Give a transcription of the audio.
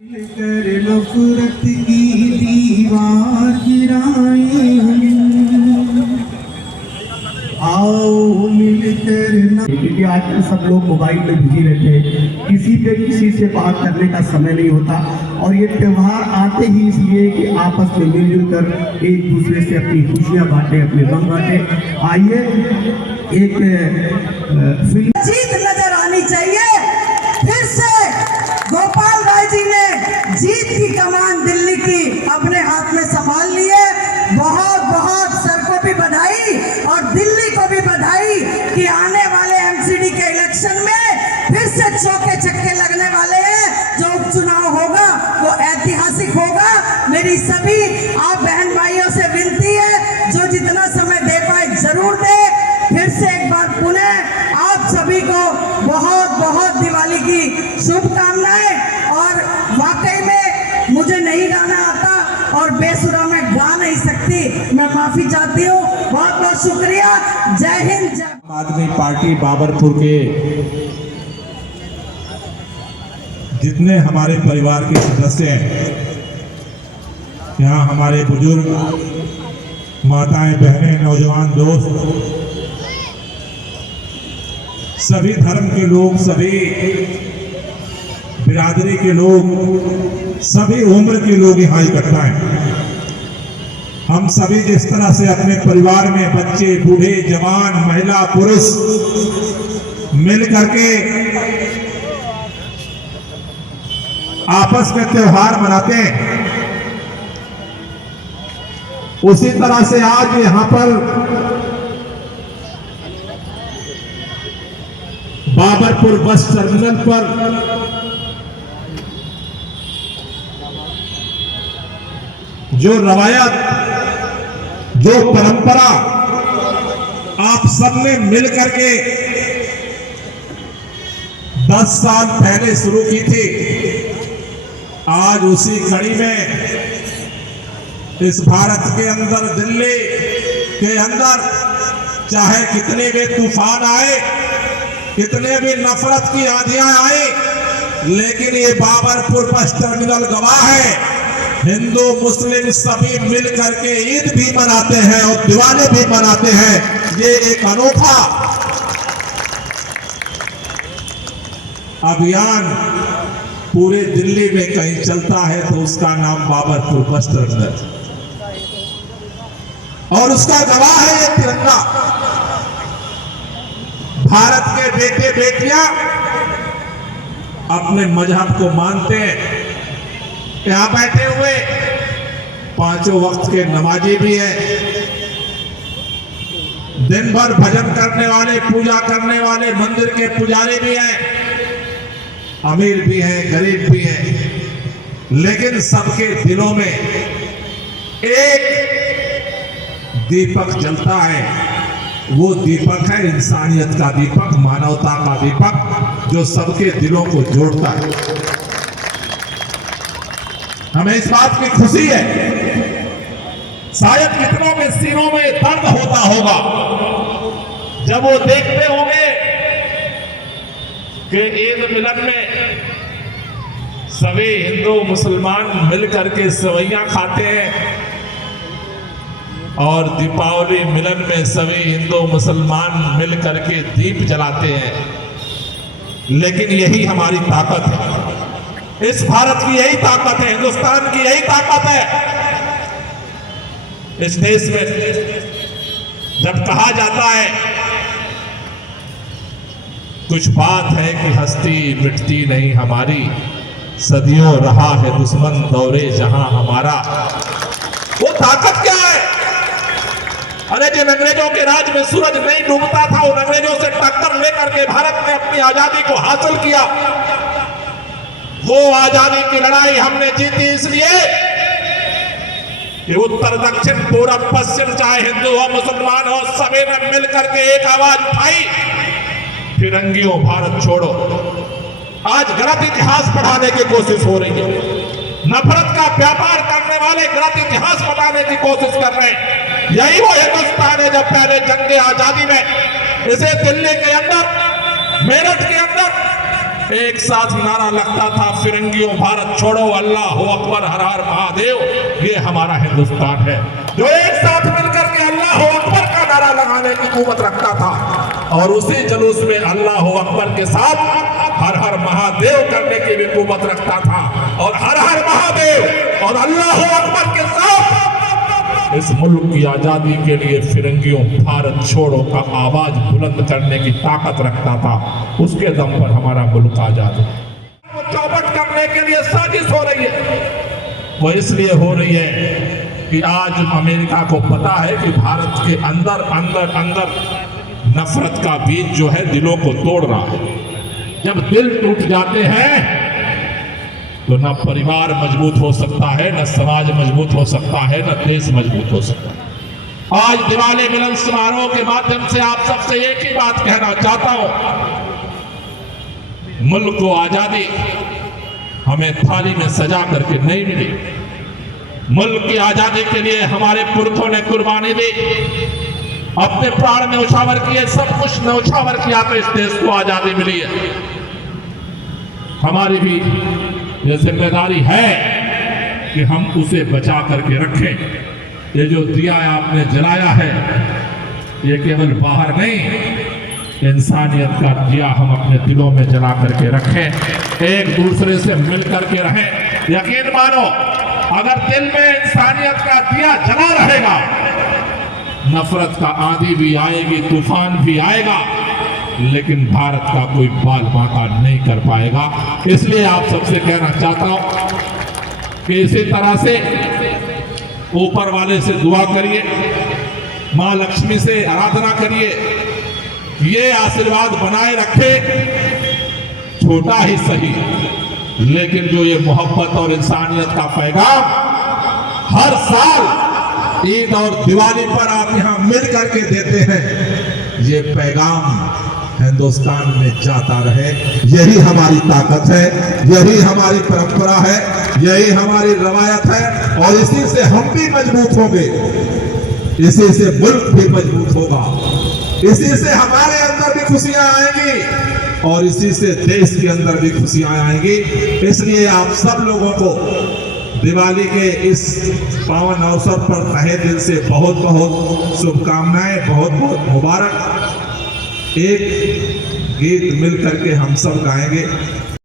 कर नफरत की दीवार गिराए आओ मिलकर क्योंकि आजकल सब लोग मोबाइल में बिजी रहते हैं, किसी से बात करने का समय नहीं होता। और ये त्यौहार आते ही इसलिए कि आपस में मिलजुल कर एक दूसरे से अपनी खुशियां बांटें, अपने गम बांटें। आइए एक फिल्म जीत नजर आनी चाहिए। फिर से गोपाल राय जी ने जीत की कमान दिल्ली की अपने हाथ में संभाल ली है। बहुत बहुत सर को भी बधाई और दिल्ली को भी बधाई कि आने वाले एमसीडी के इलेक्शन में फिर से चौके छक्के लगने वाले हैं। जो उपचुनाव होगा वो ऐतिहासिक होगा। मेरी सभी आप बहन भाइयों से विनती है, जो जितना समय दे पाए जरूर दे। फिर से एक बार पुनः आप सभी को बहुत बहुत दिवाली की शुभकामनाएं। और वाकई में मुझे नहीं गाना आता और बेसुरा में गा नहीं सकती, मैं माफी चाहती हूँ। बहुत बहुत शुक्रिया। जय हिंद। जय आम आदमी पार्टी बाबरपुर के जितने हमारे परिवार के सदस्य हैं, यहाँ हमारे बुजुर्ग, माताएं, बहनें, नौजवान दोस्त, सभी धर्म के लोग, सभी बिरादरी के लोग, सभी उम्र के लोग यहाँ इकट्ठा हैं। हम सभी जिस तरह से अपने परिवार में बच्चे, बूढ़े, जवान, महिला, पुरुष मिल करके आपस में त्योहार मनाते हैं, उसी तरह से आज यहाँ पर बाबरपुर बस टर्मिनल पर जो रवायत, जो परंपरा आप सबने मिल करके 10 साल पहले शुरू की थी, आज उसी कड़ी में इस भारत के अंदर, दिल्ली के अंदर, चाहे कितने भी तूफान आए, कितने भी नफरत की आंधियां आए, लेकिन ये बाबरपुर बस टर्मिनल गवाह है। हिंदू मुस्लिम सभी मिल करके ईद भी मनाते हैं और दिवाली भी मनाते हैं। ये एक अनोखा अभियान पूरे दिल्ली में कहीं चलता है तो उसका नाम बाबरपुर बस टर्मिनल, और उसका गवाह है ये तिरंगा। भारत के बेटे बेटियां अपने मजहब को मानते हैं। यहां बैठे हुए 5 वक्त के नमाजी भी हैं, दिन भर भजन करने वाले, पूजा करने वाले, मंदिर के पुजारी भी हैं, अमीर भी हैं, गरीब भी हैं, लेकिन सबके दिलों में एक दीपक जलता है। वो दीपक है इंसानियत का दीपक, मानवता का दीपक, जो सबके दिलों को जोड़ता है। हमें इस बात की खुशी है, शायद कितनों के सीनों में दर्द होता होगा जब वो देखते होंगे कि ईद मिलन में सभी हिंदू मुसलमान मिलकर के सेवइयां खाते हैं और दीपावली मिलन में सभी हिंदू मुसलमान मिल करके दीप जलाते हैं। लेकिन यही हमारी ताकत है, इस भारत की यही ताकत है, हिंदुस्तान की यही ताकत है। इस देश में जब कहा जाता है कुछ बात है कि हस्ती मिटती नहीं हमारी, सदियों रहा है दुश्मन दौरे जहां हमारा, वो ताकत क्या है? अरे जिन अंग्रेजों के राज में सूरज नहीं डूबता था, उन अंग्रेजों से टक्कर लेकर के भारत ने अपनी आजादी को हासिल किया। वो आजादी की लड़ाई हमने जीती इसलिए कि उत्तर दक्षिण पूरब पश्चिम, चाहे हिंदू हो मुसलमान हो, सभी ने मिलकर के एक आवाज उठाई, फिरंगियों भारत छोड़ो। आज गलत इतिहास पढ़ाने की कोशिश हो रही है, नफरत का व्यापार करने वाले गलत इतिहास बताने की कोशिश कर रहे हैं। यही वो हिंदुस्तान है जब पहले जंग आजादी में इसे दिल्ली के अंदर, मेरठ के अंदर एक साथ नारा लगता था, फिरंगियों भारत छोड़ो, अल्लाह हो अकबर, हर हर महादेव। ये हमारा हिंदुस्तान है जो एक साथ मिलकर के अल्लाह हो अकबर का नारा लगाने की कुव्वत रखता था, और उसी जुलूस में अल्लाह हो अकबर के साथ हर हर महादेव करने की भी कुव्वत रखता था, और हर हर महादेव और अल्लाह हो अकबर के साथ इस मुल्क की आजादी के लिए फिरंगियों भारत छोड़ो का आवाज बुलंद करने की ताकत रखता था। उसके दम पर हमारा मुल्क आजाद है। वो चौपट करने के लिए साजिश हो रही है। वो इसलिए हो रही है कि आज अमेरिका को पता है कि भारत के अंदर अंदर अंदर नफरत का बीज जो है दिलों को तोड़ रहा है। जब दिल टूट जाते हैं तो न परिवार मजबूत हो सकता है, न समाज मजबूत हो सकता है, न देश मजबूत हो सकता है। आज दिवाली मिलन समारोह के माध्यम से आप सबसे एक ही बात कहना चाहता हूं, मुल्क को आजादी हमें थाली में सजा करके नहीं मिली। मुल्क की आजादी के लिए हमारे पुरखों ने कुर्बानी दी, अपने प्राण न्यौछावर किए, सब कुछ न्यौछावर किया तो इस देश को आजादी मिली है। हमारी भी यह जिम्मेदारी है कि हम उसे बचा करके रखें। ये जो दिया आपने जलाया है, ये केवल बाहर नहीं, इंसानियत का दिया हम अपने दिलों में जला करके रखें, एक दूसरे से मिल करके रहें। यकीन मानो, अगर दिल में इंसानियत का दिया जला रहेगा, नफरत का आंधी भी आएगी, तूफान भी आएगा, लेकिन भारत का कोई बाल बांका नहीं कर पाएगा। इसलिए आप सबसे कहना चाहता हूं कि इसी तरह से ऊपर वाले से दुआ करिए, मां लक्ष्मी से आराधना करिए, ये आशीर्वाद बनाए रखे, छोटा ही सही, लेकिन जो ये मोहब्बत और इंसानियत का पैगाम हर साल ईद और दिवाली पर आप यहां मिल करके देते हैं, ये पैगाम हिंदुस्तान में जाता रहे। यही हमारी ताकत है, यही हमारी परंपरा है, यही हमारी रवायत है, और इसी से हम भी मजबूत होंगे, इसी से मुल्क भी मजबूत होगा, इसी से हमारे अंदर भी खुशियां आएंगी, और इसी से देश के अंदर भी खुशियां आएंगी। इसलिए आप सब लोगों को दिवाली के इस पावन अवसर पर तहे दिल से बहुत बहुत शुभकामनाएं, बहुत बहुत मुबारक। एक गीत मिल करके हम सब गाएंगे।